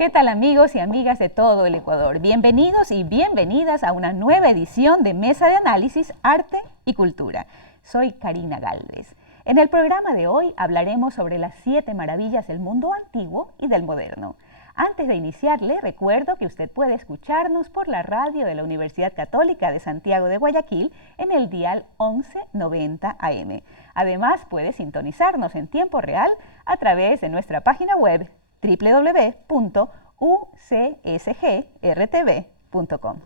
¿Qué tal amigos y amigas de todo el Ecuador? Bienvenidos y bienvenidas a una nueva edición de Mesa de Análisis, Arte y Cultura. Soy Karina Gálvez. En el programa de hoy hablaremos sobre las 7 maravillas del mundo antiguo y del moderno. Antes de iniciarle, recuerdo que usted puede escucharnos por la radio de la Universidad Católica de Santiago de Guayaquil en el dial 1190 AM. Además, puede sintonizarnos en tiempo real a través de nuestra página web www.ucsgrtv.com.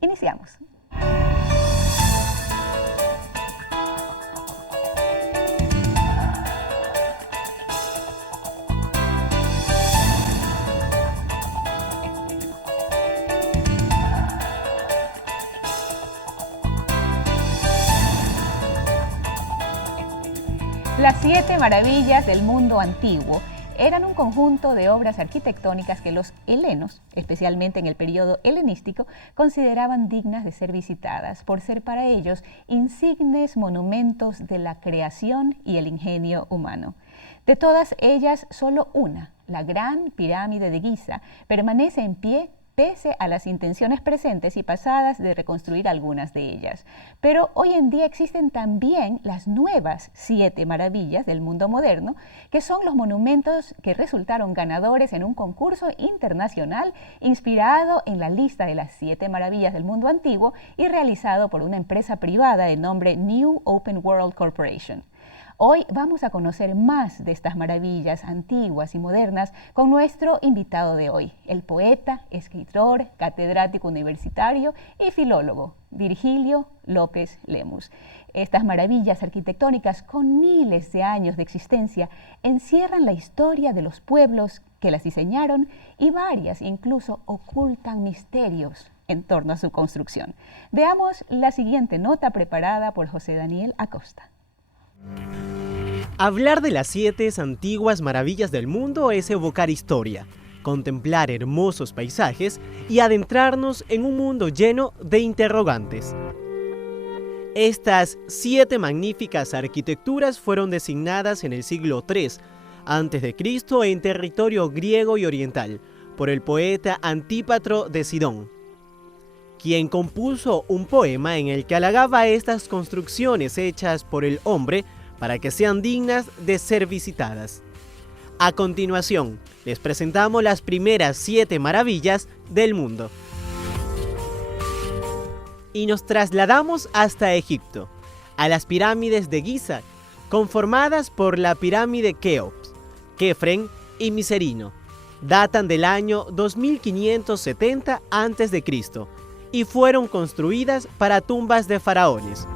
Iniciamos. Las 7 maravillas del mundo antiguo eran un conjunto de obras arquitectónicas que los helenos, especialmente en el periodo helenístico, consideraban dignas de ser visitadas por ser para ellos insignes monumentos de la creación y el ingenio humano. De todas ellas, solo una, la Gran Pirámide de Giza, permanece en pie pese a las intenciones presentes y pasadas de reconstruir algunas de ellas. Pero hoy en día existen también las nuevas 7 maravillas del mundo moderno, que son los monumentos que resultaron ganadores en un concurso internacional inspirado en la lista de las 7 maravillas del mundo antiguo y realizado por una empresa privada de nombre New Open World Corporation. Hoy vamos a conocer más de estas maravillas antiguas y modernas con nuestro invitado de hoy, el poeta, escritor, catedrático universitario y filólogo, Virgilio López Lemus. Estas maravillas arquitectónicas con miles de años de existencia encierran la historia de los pueblos que las diseñaron y varias incluso ocultan misterios en torno a su construcción. Veamos la siguiente nota preparada por José Daniel Acosta. Hablar de las 7 antiguas maravillas del mundo es evocar historia, contemplar hermosos paisajes y adentrarnos en un mundo lleno de interrogantes. Estas 7 magníficas arquitecturas fueron designadas en el siglo III a.C. en territorio griego y oriental por el poeta Antípatro de Sidón, quien compuso un poema en el que halagaba estas construcciones hechas por el hombre para que sean dignas de ser visitadas. A continuación, les presentamos las primeras 7 maravillas del mundo. Y nos trasladamos hasta Egipto, a las pirámides de Giza, conformadas por la pirámide Keops, Kefren y Miserino. Datan del año 2570 a.C. y fueron construidas para tumbas de faraones.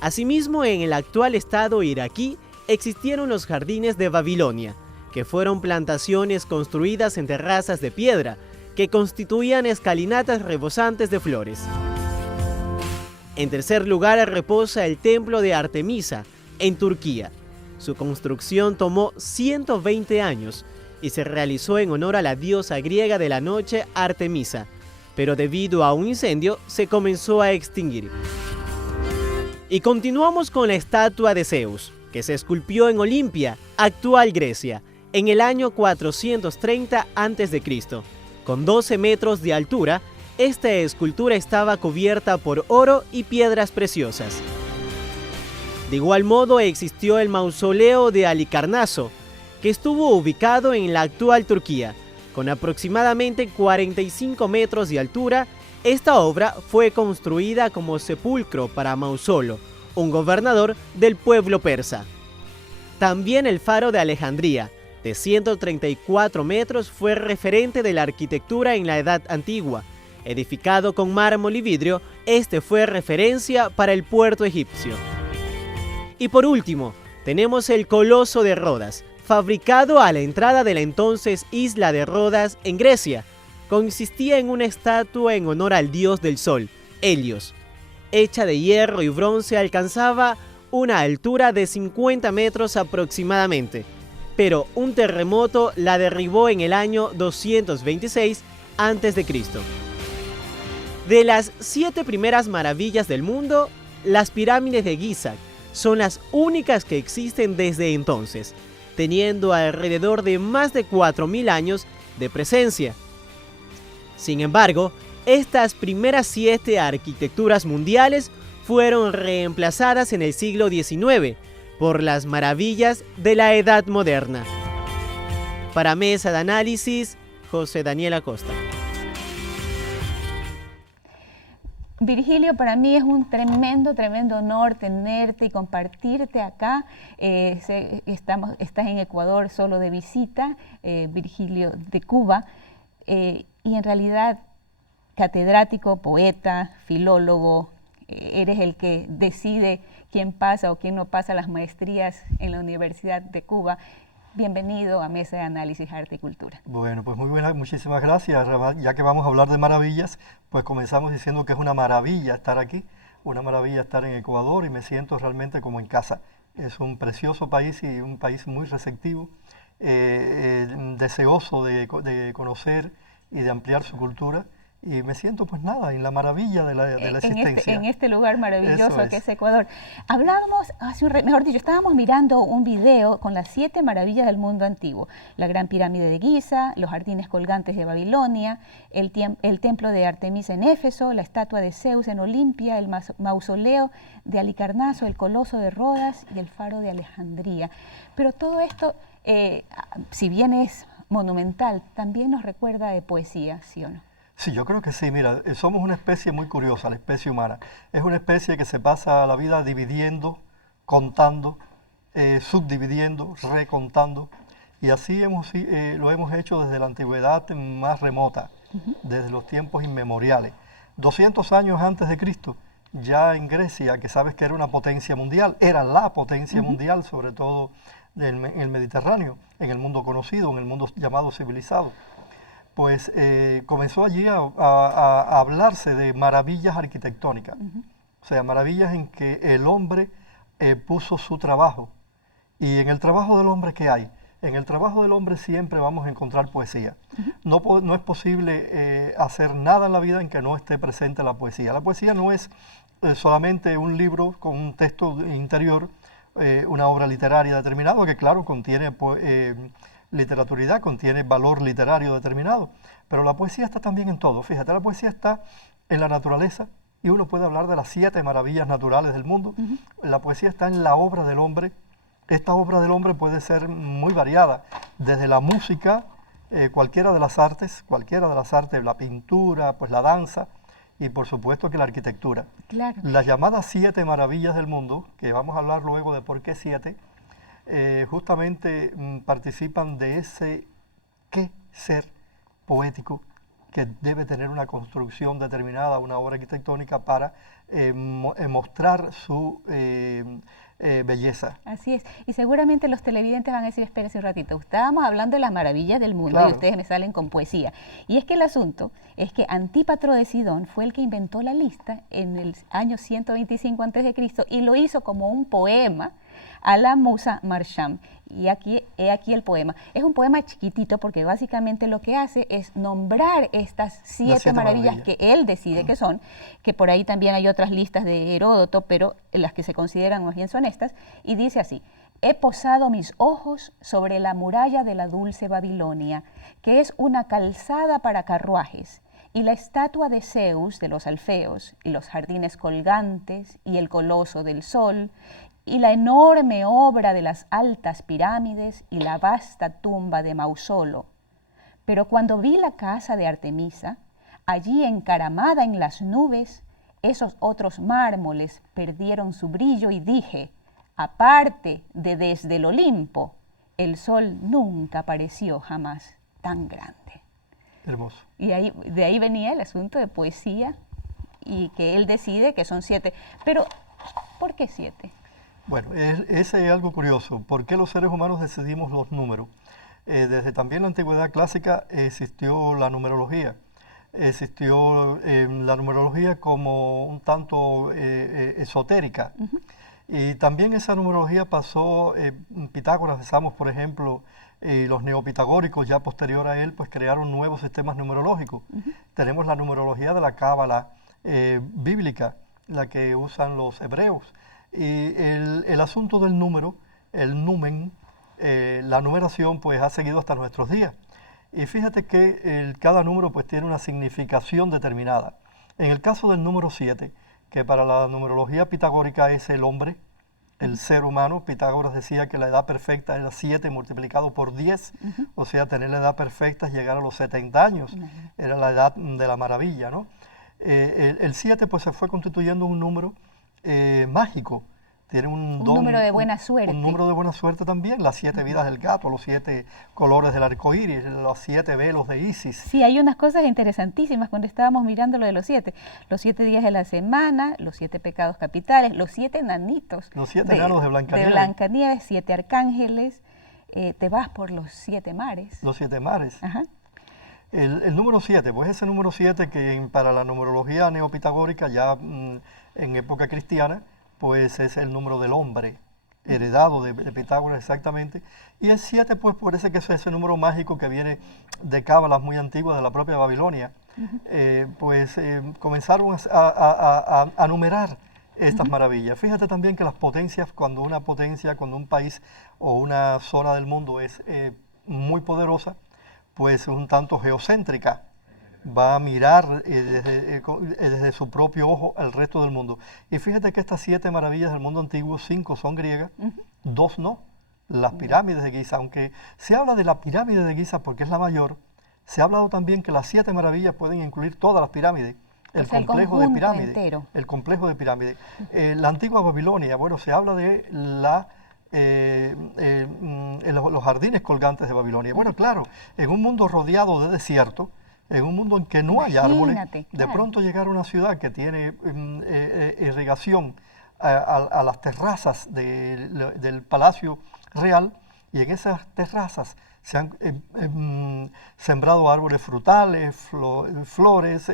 Asimismo, en el actual estado iraquí existieron los jardines de Babilonia, que fueron plantaciones construidas en terrazas de piedra que constituían escalinatas rebosantes de flores. En tercer lugar reposa el templo de Artemisa, en Turquía. Su construcción tomó 120 años y se realizó en honor a la diosa griega de la noche, Artemisa, pero debido a un incendio se comenzó a extinguir. Y continuamos con la estatua de Zeus, que se esculpió en Olimpia, actual Grecia, en el año 430 a.C. Con 12 metros de altura, esta escultura estaba cubierta por oro y piedras preciosas. De igual modo existió el mausoleo de Halicarnaso, que estuvo ubicado en la actual Turquía. Con aproximadamente 45 metros de altura, esta obra fue construida como sepulcro para Mausolo, un gobernador del pueblo persa. También el faro de Alejandría, de 134 metros, fue referente de la arquitectura en la Edad Antigua. Edificado con mármol y vidrio, este fue referencia para el puerto egipcio. Y por último, tenemos el Coloso de Rodas, fabricado a la entrada de la entonces isla de Rodas en Grecia. Consistía en una estatua en honor al dios del sol, Helios. Hecha de hierro y bronce, alcanzaba una altura de 50 metros aproximadamente, pero un terremoto la derribó en el año 226 a.C. De las 7 primeras maravillas del mundo, las pirámides de Giza son las únicas que existen desde entonces. teniendo alrededor de más de 4.000 años de presencia. Sin embargo, estas primeras 7 arquitecturas mundiales fueron reemplazadas en el siglo XIX por las maravillas de la Edad Moderna. Para Mesa de Análisis, José Daniel Acosta. Virgilio, para mí es un tremendo honor tenerte y compartirte acá. Estás en Ecuador solo de visita, Virgilio de Cuba, y en realidad catedrático, poeta, filólogo, eres el que decide quién pasa o quién no pasa las maestrías en la Universidad de Cuba. Bienvenido a Mesa de Análisis, Arte y Cultura. Bueno, pues muy buenas, muchísimas gracias. Ya que vamos a hablar de maravillas, pues comenzamos diciendo que es una maravilla estar aquí, una maravilla estar en Ecuador y me siento realmente como en casa. Es un precioso país y un país muy receptivo, deseoso de conocer y de ampliar su cultura. Y me siento, pues nada, en la maravilla de la existencia. En este lugar maravilloso que es Ecuador. Hablábamos, estábamos mirando un video con las 7 maravillas del mundo antiguo. La Gran Pirámide de Giza, los jardines colgantes de Babilonia, el templo de Artemisa en Éfeso, la estatua de Zeus en Olimpia, el mausoleo de Halicarnaso, el coloso de Rodas y el faro de Alejandría. Pero todo esto, si bien es monumental, también nos recuerda de poesía, ¿sí o no? Sí, yo creo que sí. Mira, somos una especie muy curiosa, la especie humana. Es una especie que se pasa la vida dividiendo, contando, subdividiendo, recontando. Y así lo hemos hecho desde la antigüedad más remota, desde los tiempos inmemoriales. 200 años antes de Cristo, ya en Grecia, que sabes que era una potencia mundial, era la potencia mundial, sobre todo en el Mediterráneo, en el mundo conocido, en el mundo llamado civilizado. Pues comenzó allí a hablarse de maravillas arquitectónicas, o sea, maravillas en que el hombre puso su trabajo. Y en el trabajo del hombre, ¿qué hay? En el trabajo del hombre siempre vamos a encontrar poesía. No es posible hacer nada en la vida en que no esté presente la poesía. La poesía no es solamente un libro con un texto interior, una obra literaria determinada, que claro, contiene literaturidad, contiene valor literario determinado, pero la poesía está también en todo. Fíjate, la poesía está en la naturaleza y uno puede hablar de las 7 maravillas naturales del mundo. La poesía está en la obra del hombre. Esta obra del hombre puede ser muy variada, desde la música, cualquiera de las artes, la pintura, pues la danza y por supuesto que la arquitectura. Claro. Las llamadas 7 maravillas del mundo, que vamos a hablar luego de por qué 7, justamente participan de ese qué ser poético que debe tener una construcción determinada, una obra arquitectónica para mostrar su belleza. Así es, y seguramente los televidentes van a decir, espérese un ratito, estábamos hablando de las maravillas del mundo, claro, y ustedes me salen con poesía. Y es que el asunto es que Antípatro de Sidón fue el que inventó la lista en el año 125 a.C. y lo hizo como un poema a la musa Marcham. Y aquí el poema. Es un poema chiquitito porque básicamente lo que hace es nombrar estas 7 maravillas que él decide que son, que por ahí también hay otras listas de Heródoto, pero las que se consideran más bien son estas, y dice así: he posado mis ojos sobre la muralla de la dulce Babilonia, que es una calzada para carruajes, y la estatua de Zeus de los Alfeos, y los jardines colgantes, y el coloso del sol, y la enorme obra de las altas pirámides y la vasta tumba de Mausolo. Pero cuando vi la casa de Artemisa, allí encaramada en las nubes, esos otros mármoles perdieron su brillo y dije, aparte de desde el Olimpo, el sol nunca apareció jamás tan grande. Hermoso. Y de ahí venía el asunto de poesía y que él decide que son 7. Pero, ¿por qué 7? Bueno, ese es algo curioso. ¿Por qué los seres humanos decidimos los números? Desde también la antigüedad clásica existió la numerología. Existió la numerología como un tanto esotérica. Y también esa numerología pasó, Pitágoras de Samos, por ejemplo, y los neopitagóricos, ya posterior a él, pues crearon nuevos sistemas numerológicos. Tenemos la numerología de la cábala bíblica, la que usan los hebreos. Y el asunto del número, el numen, la numeración pues ha seguido hasta nuestros días. Y fíjate que cada número pues tiene una significación determinada. En el caso del número 7, que para la numerología pitagórica es el hombre, el ser humano, Pitágoras decía que la edad perfecta era 7 multiplicado por 10, o sea, tener la edad perfecta es llegar a los 70 años, era la edad de la maravilla, ¿no? El 7 pues se fue constituyendo un número mágico, tiene un número de buena suerte. Un número de buena suerte también, las 7 vidas del gato, los 7 colores del arco iris, los 7 velos de Isis. Sí, hay unas cosas interesantísimas cuando estábamos mirando lo de los 7 días de la semana, los 7 pecados capitales, los 7 enanitos. Los 7 enanos de Blancanieves. De Blancanieves, 7 arcángeles, te vas por los 7 mares. Los 7 mares. Ajá. El número 7, pues ese número 7 que para la numerología neopitagórica ya en época cristiana, pues es el número del hombre, heredado de Pitágoras exactamente. Y el 7 pues parece que es ese número mágico que viene de cábalas muy antiguas de la propia Babilonia. Comenzaron a numerar estas maravillas. Fíjate también que las potencias, cuando un país o una zona del mundo es muy poderosa, pues un tanto geocéntrica, va a mirar desde su propio ojo al resto del mundo. Y fíjate que estas 7 maravillas del mundo antiguo, 5 son griegas, 2 no, las pirámides de Giza. Aunque se habla de la pirámide de Giza porque es la mayor, se ha hablado también que las 7 maravillas pueden incluir todas las pirámides. El complejo de pirámide. Entero. El complejo de pirámide. La antigua Babilonia, bueno, se habla de los jardines colgantes de Babilonia. Bueno, claro, en un mundo rodeado de desierto, en un mundo en que no hay árboles, de pronto llegar a una ciudad que tiene irrigación a las terrazas del Palacio Real, y en esas terrazas se han sembrado árboles frutales, flores,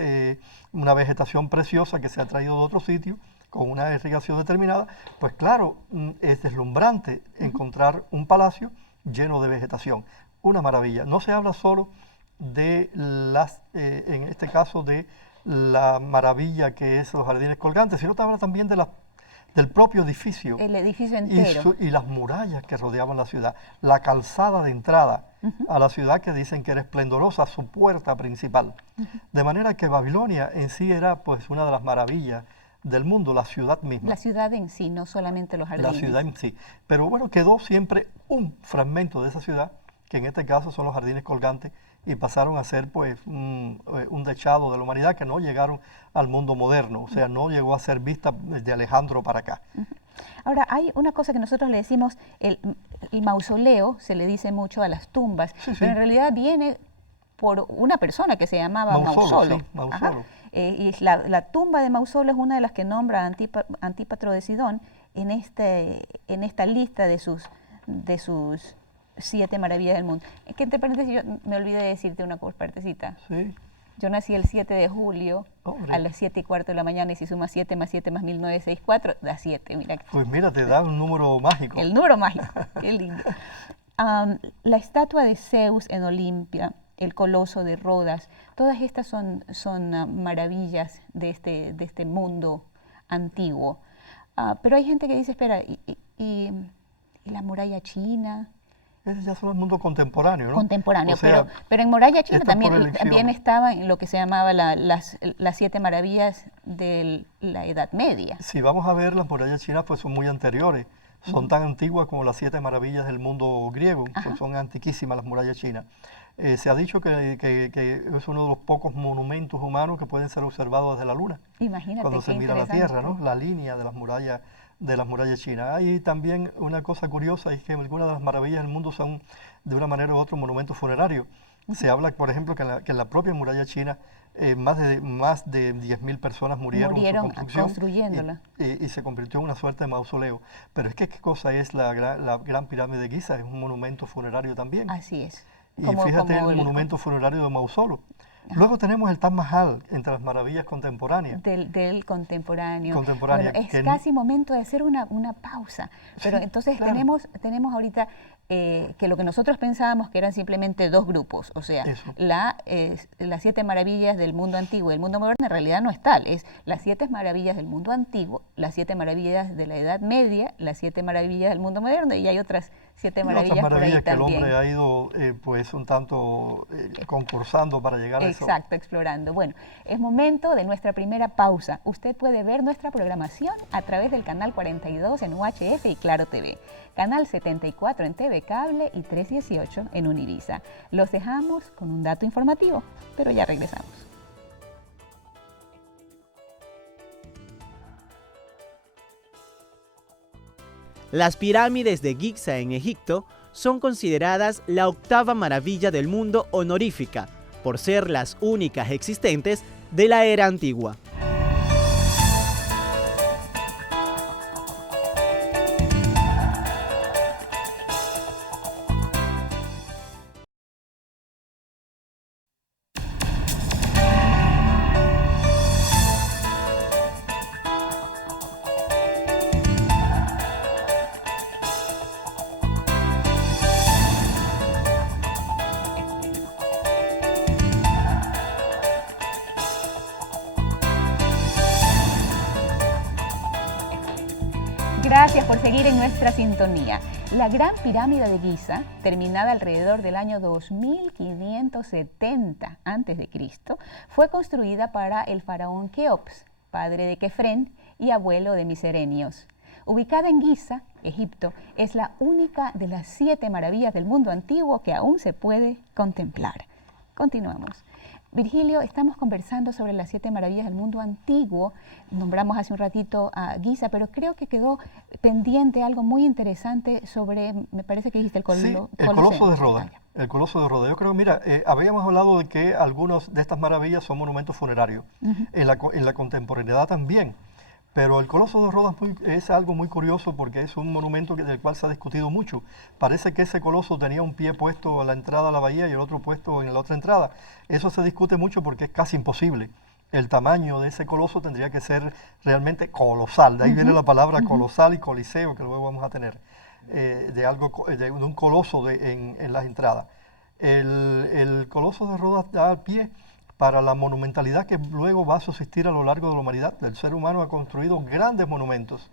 una vegetación preciosa que se ha traído de otro sitio, con una irrigación determinada. Pues claro, es deslumbrante encontrar un palacio lleno de vegetación. Una maravilla. No se habla solo de en este caso de la maravilla que es los jardines colgantes, sino también del propio edificio. El edificio entero. Y las murallas que rodeaban la ciudad, la calzada de entrada a la ciudad que dicen que era esplendorosa, su puerta principal. De manera que Babilonia en sí era pues una de las maravillas del mundo, la ciudad misma. La ciudad en sí, no solamente los jardines. La ciudad en sí. Pero bueno, quedó siempre un fragmento de esa ciudad, que en este caso son los jardines colgantes, y pasaron a ser pues un dechado de la humanidad que no llegaron al mundo moderno, o sea, no llegó a ser vista desde Alejandro para acá. Ahora, hay una cosa que nosotros le decimos, el mausoleo, se le dice mucho a las tumbas, pero en realidad viene por una persona que se llamaba Mausolo. Sí, Mausolo. Y la tumba de Mausolo es una de las que nombra Antípatro de Sidón en esta lista de sus 7 maravillas del mundo. Es que entre paréntesis yo me olvidé de decirte una partecita. Sí. Yo nací el 7 de julio a las 7:15 de la mañana, y si sumas 7 más 7 más 1964, da 7. Mira. Pues mira, te da un número mágico. El número mágico, qué lindo. La estatua de Zeus en Olimpia, el coloso de Rodas, todas estas son maravillas de este mundo antiguo. Pero hay gente que dice, espera, ¿y la muralla china? Ese ya son el mundo contemporáneo, ¿no? Contemporáneo, o sea, pero en muralla china también estaba en lo que se llamaba las 7 maravillas de la Edad Media. Si vamos a ver, las murallas chinas pues son muy anteriores, son tan antiguas como las 7 maravillas del mundo griego, pues son antiquísimas las murallas chinas. Se ha dicho que es uno de los pocos monumentos humanos que pueden ser observados desde la Luna. Imagínate, cuando se mira la Tierra, ¿no? La línea de las murallas chinas. Hay también una cosa curiosa, es que algunas de las maravillas del mundo son de una manera u otra monumentos funerarios. Se habla, por ejemplo, que en la propia muralla china más de 10.000 personas murieron en su construcción construyéndola. y se convirtió en una suerte de mausoleo. Pero es que ¿qué cosa es la Gran Pirámide de Giza? Es un monumento funerario también. Así es. Y fíjate el monumento funerario de Mausolo. Luego tenemos el Taj Mahal, entre las maravillas contemporáneas. Del contemporáneo. Bueno, es casi momento de hacer una pausa. Pero sí, entonces claro, tenemos ahorita que lo que nosotros pensábamos que eran simplemente 2 grupos. O sea, las 7 maravillas del mundo antiguo y el mundo moderno en realidad no es tal. Es las 7 maravillas del mundo antiguo, las 7 maravillas de la Edad Media, las 7 maravillas del mundo moderno, y hay otras siete Y maravillas otras por ahí maravillas que el también. hombre ha ido pues un tanto concursando para llegar a eso. Exacto, explorando. Bueno, es momento de nuestra primera pausa. Usted puede ver nuestra programación a través del canal 42 en UHF y Claro TV, canal 74 en TV Cable y 318 en Univisa. Los dejamos con un dato informativo, pero ya regresamos. Las pirámides de Giza en Egipto son consideradas la octava maravilla del mundo honorífica, por ser las únicas existentes de la era antigua. Gracias por seguir en nuestra sintonía. La Gran Pirámide de Giza, terminada alrededor del año 2570 a.C., fue construida para el faraón Keops, padre de Kefren y abuelo de Micerenios. Ubicada en Giza, Egipto, es la única de las 7 maravillas del mundo antiguo que aún se puede contemplar. Continuamos. Virgilio, estamos conversando sobre las 7 maravillas del mundo antiguo. Nombramos hace un ratito a Giza, pero creo que quedó pendiente algo muy interesante sobre, me parece que dijiste el Coloso de Rodas. El Coloso de Rodas. Yo creo, mira, habíamos hablado de que algunas de estas maravillas son monumentos funerarios. En la contemporaneidad también. Pero el Coloso de Rodas es algo muy curioso porque es un monumento del cual se ha discutido mucho. Parece que ese coloso tenía un pie puesto a la entrada a la bahía y el otro puesto en la otra entrada. Eso se discute mucho porque es casi imposible. El tamaño de ese coloso tendría que ser realmente colosal. De ahí viene la palabra colosal y coliseo que luego vamos a tener. De un coloso en las entradas. El Coloso de Rodas da al pie para la monumentalidad que luego va a subsistir a lo largo de la humanidad. El ser humano ha construido grandes monumentos.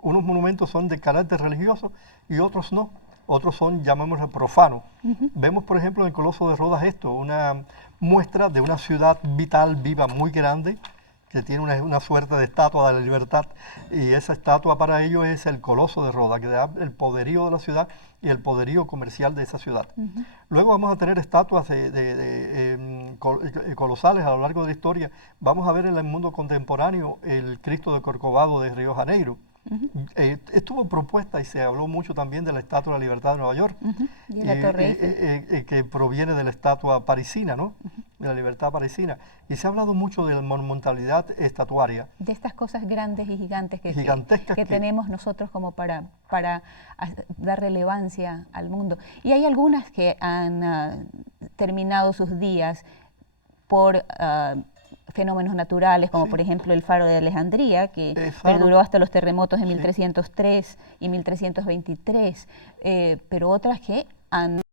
Unos monumentos son de carácter religioso y otros no. Otros son, llamémoslo, profanos. Vemos, por ejemplo, en el Coloso de Rodas una muestra de una ciudad vital, viva, muy grande, que tiene una suerte de estatua de la libertad, y esa estatua para ello es el Coloso de Rodas, que da el poderío de la ciudad y el poderío comercial de esa ciudad. Luego vamos a tener estatuas colosales a lo largo de la historia. Vamos a ver en el mundo contemporáneo el Cristo de Corcovado de Río de Janeiro. Estuvo propuesta y se habló mucho también de la Estatua de la Libertad de Nueva York, y la Torre Eiffel, que proviene de la estatua parisina, ¿no? De la libertad parisina. Y se ha hablado mucho de la monumentalidad estatuaria. De estas cosas grandes y gigantes que que tenemos nosotros como para dar relevancia al mundo. Y hay algunas que han terminado sus días por fenómenos naturales, como por ejemplo el Faro de Alejandría, que perduró hasta los terremotos de 1303 y 1323, pero otras que han